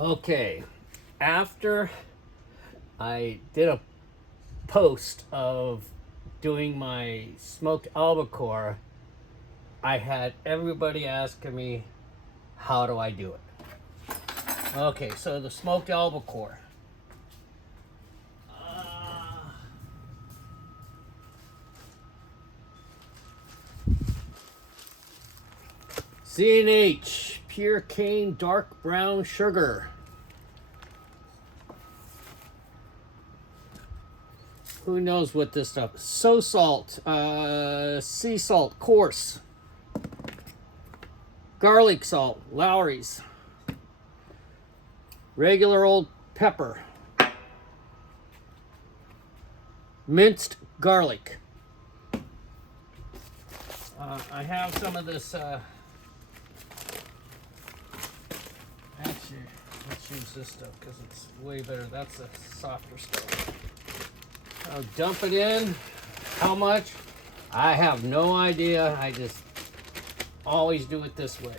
Okay, after I did a post of doing my smoked albacore, I had everybody asking me, how do I do it? Okay, so the smoked albacore. C&H, pure cane dark brown sugar. Who knows what this stuff is? So salt, sea salt, coarse. Garlic salt, Lowry's. Regular old pepper. Minced garlic. I have some of this, actually, let's use this stuff because it's way better. That's the softer stuff. I'll dump it in. How much? I have no idea. I just always do it this way.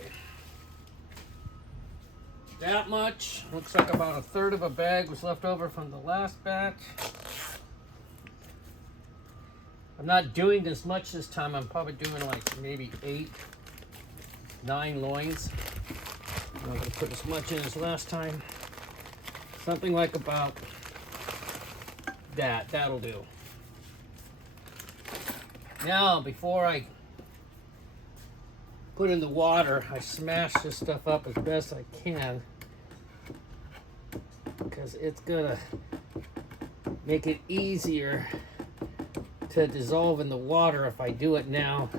That much. Looks like about a third of a bag was left over from the last batch. I'm not doing this much this time. I'm probably doing like maybe 8, 9 loins. I'm not going to put as much in as last time. Something like about that. That'll do. Now, before I put in the water, I smash this stuff up as best I can because it's gonna make it easier to dissolve in the water if I do it now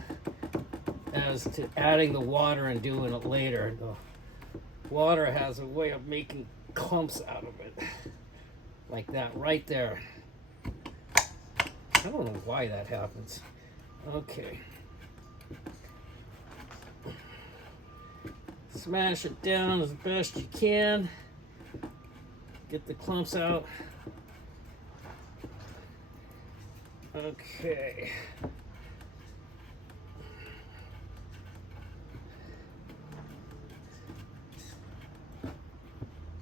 as to adding the water and doing it later. The water has a way of making clumps out of it, like that right there. I don't know why that happens. Okay. Smash it down as best you can. Get the clumps out. Okay.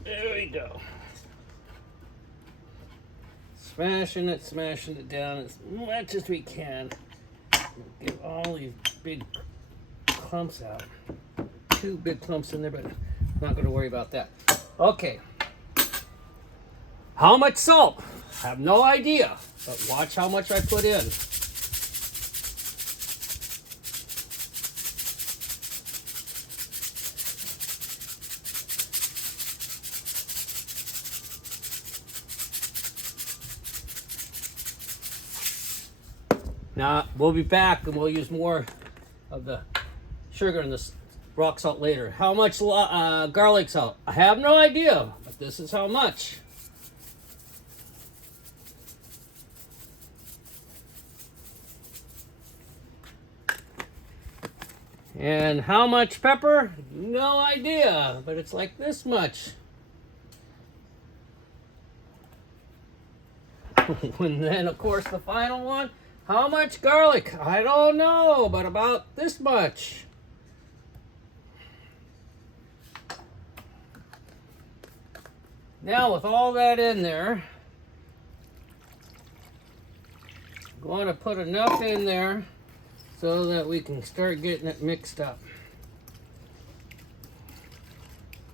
There we go. Smashing it down as much as we can. Get all these big clumps out. 2 big clumps in there, but I'm not going to worry about that. Okay. How much salt? I have no idea, but watch how much I put in. Now, we'll be back and we'll use more of the sugar and the rock salt later. How much garlic salt? I have no idea, but this is how much. And how much pepper? No idea, but it's like this much. And then, of course, the final one. How much garlic? I don't know, but about this much. Now, with all that in there, I'm going to put enough in there so that we can start getting it mixed up.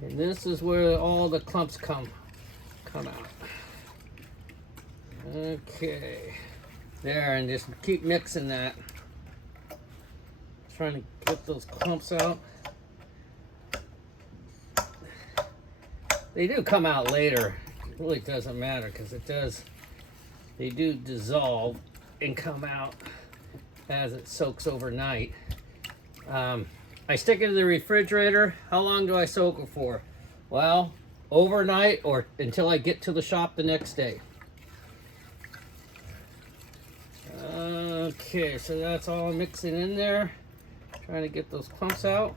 And this is where all the clumps come out. Okay. There, and just keep mixing that. Trying to get those clumps out. They do come out later. It really doesn't matter because they do dissolve and come out as it soaks overnight. I stick it in the refrigerator. How long do I soak it for? Well, overnight or until I get to the shop the next day. Okay, so that's all mixing in there. Trying to get those clumps out.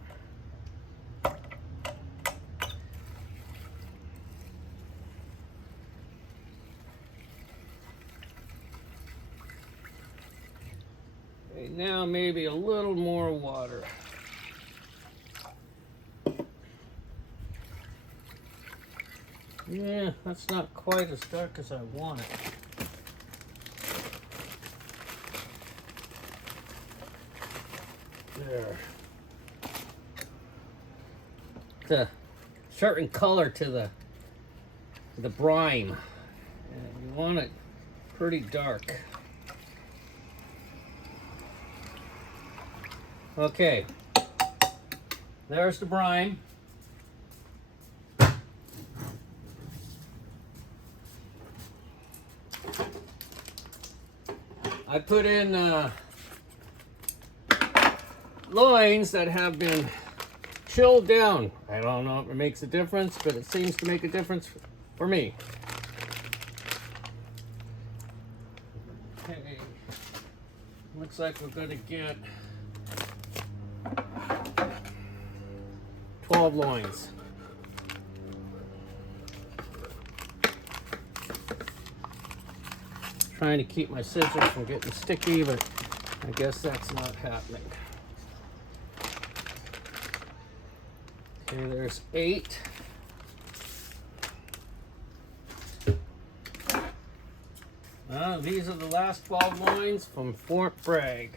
Okay, now maybe a little more water. Yeah, that's not quite as dark as I want it. There. To certain color to the brine. And you want it pretty dark. Okay. There's the brine. I put in loins that have been chilled down. I don't know if it makes a difference, but it seems to make a difference for me. Okay. Looks like we're going to get 12 loins. Trying to keep my scissors from getting sticky, but I guess that's not happening. Okay, there's 8. These are the last 12 loins from Fort Bragg.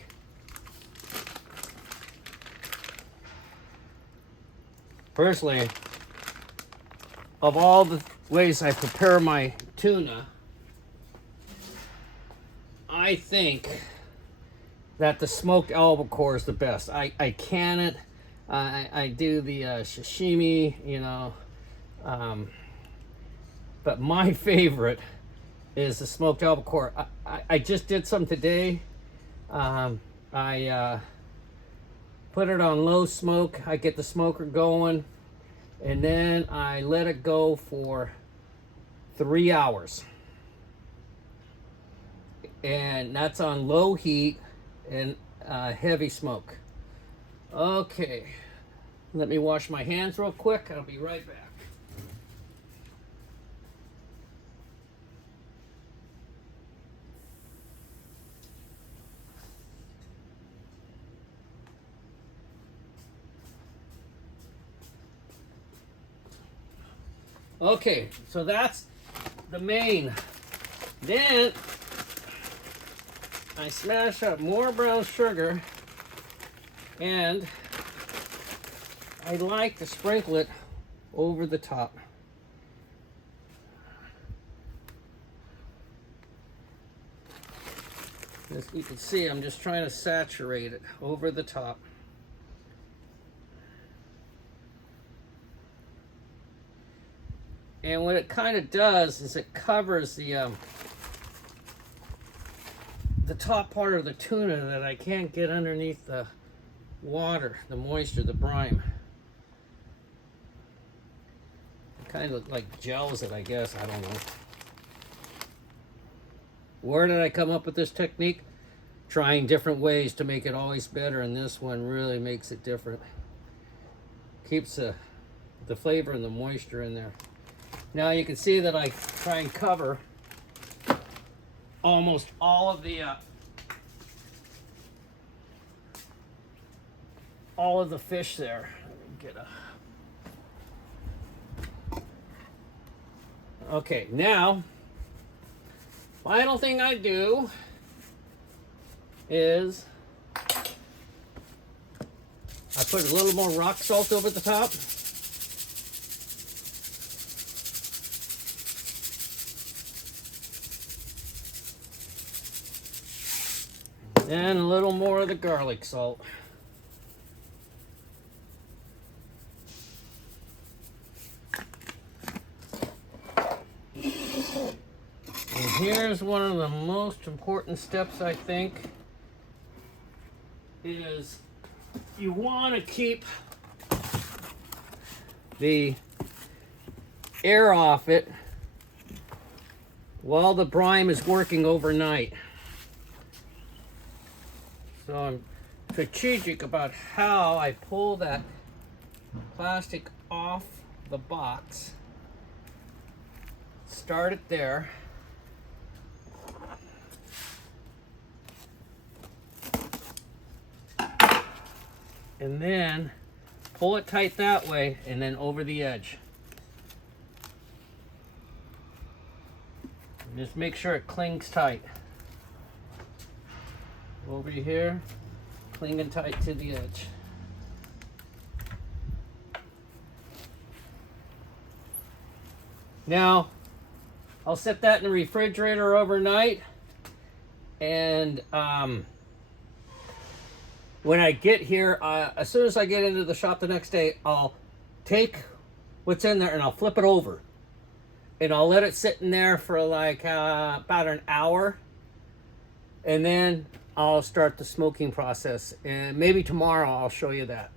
Personally, of all the ways I prepare my tuna, I think that the smoked albacore is the best. I can it. I do the sashimi, you know, but my favorite is the smoked albacore. I just did some today. I put it on low smoke. I get the smoker going, and then I let it go for 3 hours. And that's on low heat and heavy smoke. Okay, let me wash my hands real quick. I'll be right back. Okay, so that's the main. Then I smash up more brown sugar, and I like to sprinkle it over the top. As you can see, I'm just trying to saturate it over the top. And what it kind of does is it covers the top part of the tuna that I can't get underneath the water, the moisture, the brine. It kind of like gels it, I guess. I don't know. Where did I come up with this technique? Trying different ways to make it always better, and this one really makes it different. Keeps the flavor and the moisture in there. Now you can see that I try and cover almost all of the fish there. Let me get a... Okay, now final thing I do is I put a little more rock salt over the top. And a little more of the garlic salt. And here's one of the most important steps, I think, is you want to keep the air off it while the brine is working overnight. So I'm strategic about how I pull that plastic off the box. Start it there. And then pull it tight that way and then over the edge. Just make sure it clings tight. Over here, clinging tight to the edge. Now, I'll set that in the refrigerator overnight, and when I get here, as soon as I get into the shop the next day, I'll take what's in there and I'll flip it over. And I'll let it sit in there for like about an hour. And then I'll start the smoking process. And maybe tomorrow I'll show you that.